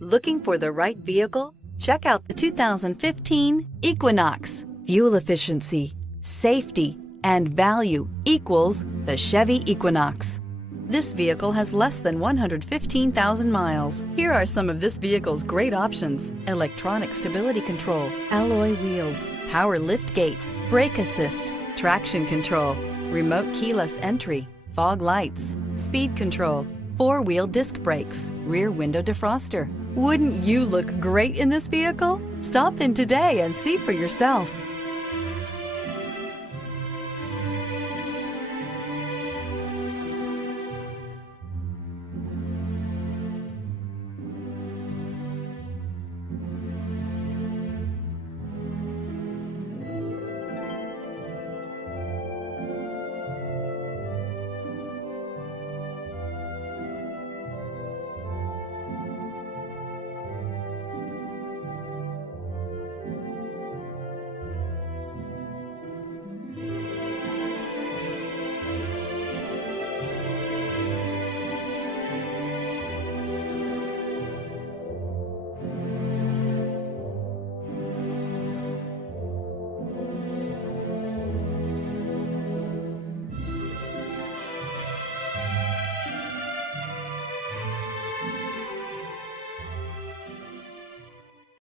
Looking for the right vehicle? Check out the 2015 Equinox. Fuel efficiency, safety, and value equals the Chevy Equinox. This vehicle has less than 115,000 miles. Here are some of this vehicle's great options: electronic stability control, alloy wheels, power liftgate, brake assist, traction control, remote keyless entry, fog lights, speed control, four-wheel disc brakes, rear window defroster. Wouldn't you look great in this vehicle? Stop in today and see for yourself.